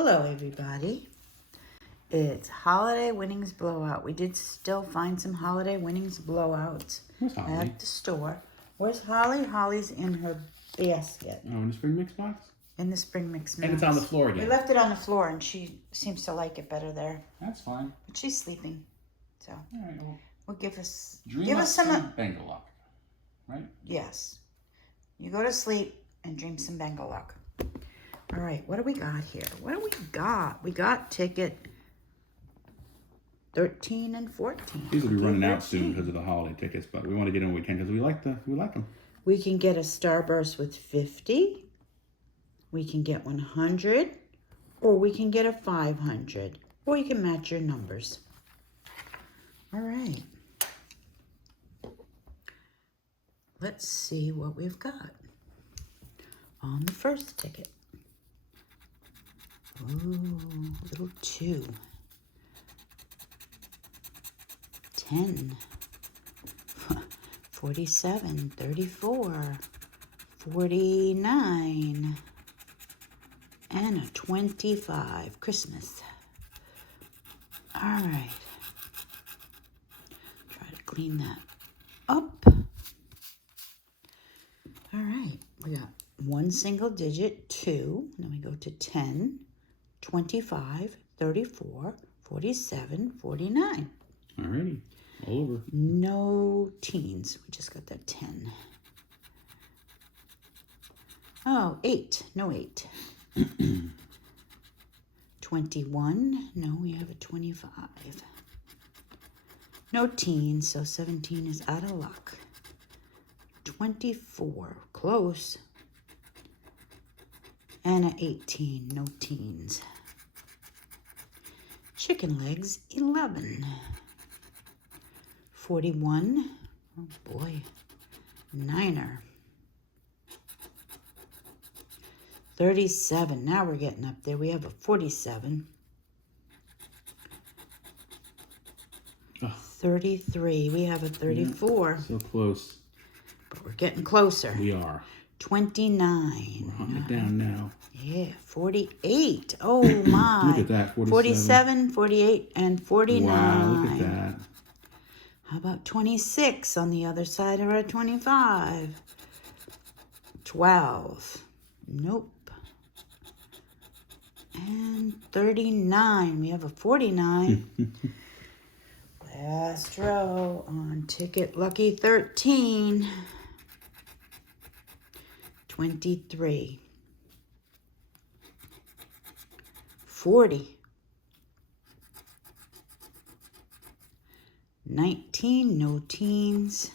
Hello, everybody. It's Holiday Winnings Blowout. We did still find some Holiday Winnings Blowouts at the store. Where's Holly? Holly's in her basket. Oh, in the spring mix box? In the spring mix box. And it's on the floor again. We left it on the floor, and she seems to like it better there. That's fine. But she's sleeping, so all right, well, we'll give us some Bengal luck, right? Yes. You go to sleep and dream some Bengal luck. All right, what do we got here? What do we got? We got ticket 13 and 14. These will be running out soon because of the holiday tickets, but we want to get them when we can because we like them. We can get a Starburst with 50. We can get 100, or we can get a 500, or you can match your numbers. All right. Let's see what we've got on the first ticket. Ooh, little 2. 10. 47, 34, 49, and a 25. Christmas. All right. Try to clean that up. All right. We got one single digit, 2. Then we go to 10, 25, 34, 47, 49. All righty. All over. No teens. We just got that 10. Oh, 8. No 8. 21. No, we have a 25. No teens, so 17 is out of luck. 24. Close. And an 18. No teens. Chicken legs, 11. 41. Oh boy. 9er. 37. Now we're getting up there. We have a 47. Oh. 33. We have a 34. Yeah, so close. But we're getting closer. We are. 29. We're hunting it down now. Yeah, 48. Oh my. Look at that. 47, 48, and 49. Wow, look at that. How about 26 on the other side of our 25? 12. Nope. And 39. We have a 49. Last row on ticket lucky 13. 23. 40. 19, no teens.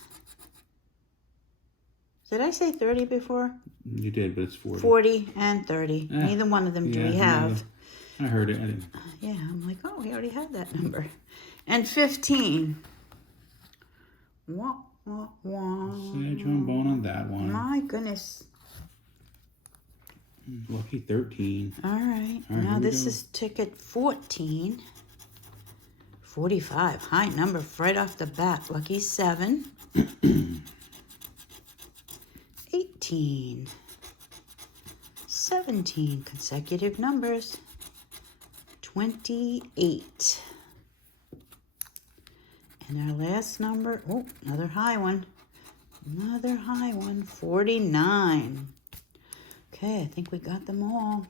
Did I say 30 before? You did, but it's 40. 40 and 30. Neither one of them do we have. I heard it. I didn't. Yeah, I'm like, oh, we already had that number. And 15. Wah, wah, wah. Sad trombone on that one. My goodness. Lucky 13. All right. Now this is ticket 14. 45. High number right off the bat. Lucky 7. 18. 17. Consecutive numbers. 28. And our last number, oh, another high one. Another high one. 49. Okay, I think we got them all.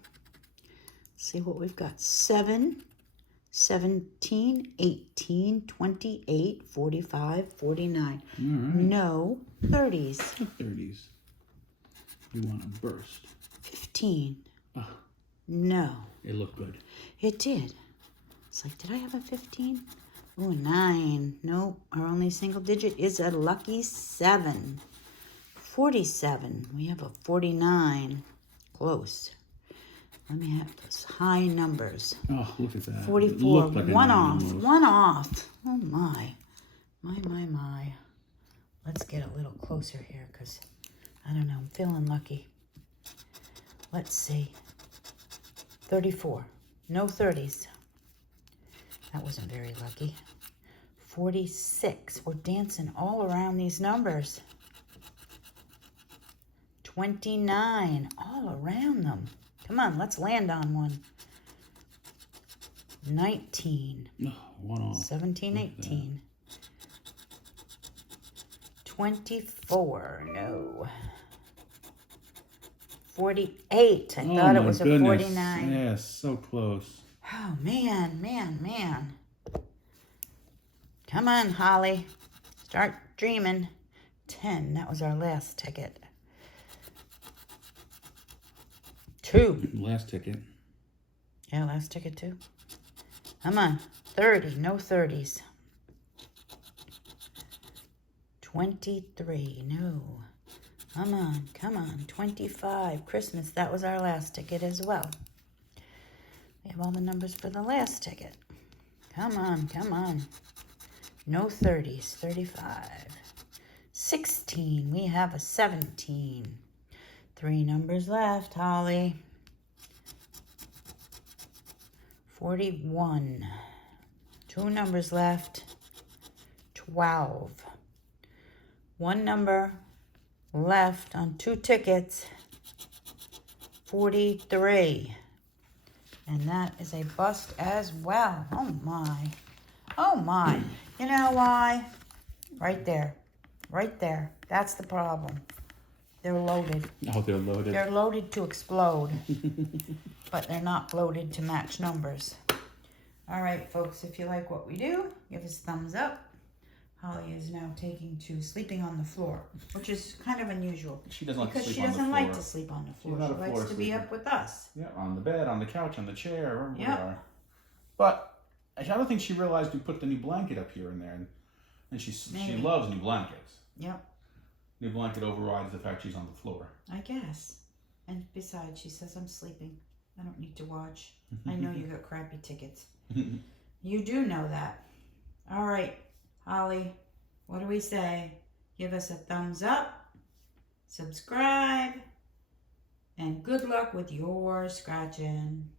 Let's see what we've got. 7, 17, 18, 28, 45, 49. All right. No 30s. 30s. You want a burst. 15. Oh, no. it looked good. It did. It's like, did I have a 15? Oh, 9. Nope. Our only single digit is a lucky 7. 47. We have a 49. Close. Let me have those high numbers. Oh, look at that. 44. Like one off. One off. Oh, my. My. Let's get a little closer here because, I don't know, I'm feeling lucky. Let's see. 34. No 30s. That wasn't very lucky. 46. We're dancing all around these numbers. 29. All around them. Come on, let's land on one. 19. Oh, one off. 17, 18. 24. No. 48. I thought it was a 49. Yeah, so close. Oh, man, man, man. Come on, Holly. Start dreaming. 10. That was our last ticket. 2. Last ticket. Yeah, last ticket too. Come on. 30. No 30s. 23. No. Come on. Come on. 25. Christmas. That was our last ticket as well. We have all the numbers for the last ticket. Come on. Come on. No 30s. 35. 16. We have a 17. 3 numbers left, Holly. 41. 2 numbers left. 12. 1 number left on 2 tickets. 43. And that is a bust as well. Oh my. Oh my. You know why? Right there. Right there. That's the problem. They're loaded. Oh, they're loaded. They're loaded to explode. But they're not loaded to match numbers. All right, folks, if you like what we do, give us a thumbs up. Holly is now taking to sleeping on the floor, which is kind of unusual. She doesn't like to because sleep she on the doesn't floor. like to sleep on the floor. She's not She a floor likes to be sleeper. up with us. Yeah, on the bed, on the couch, on the chair, wherever we Yep. are. But I don't think she realized we put the new blanket up here and there, and she Maybe. loves new blankets. Yep, New blanket overrides the fact she's on the floor. I guess. And besides, she says, I'm sleeping. I don't need to watch. I know you got crappy tickets. You do know that. All right, Holly, what do we say? Give us a thumbs up, subscribe, and good luck with your scratching.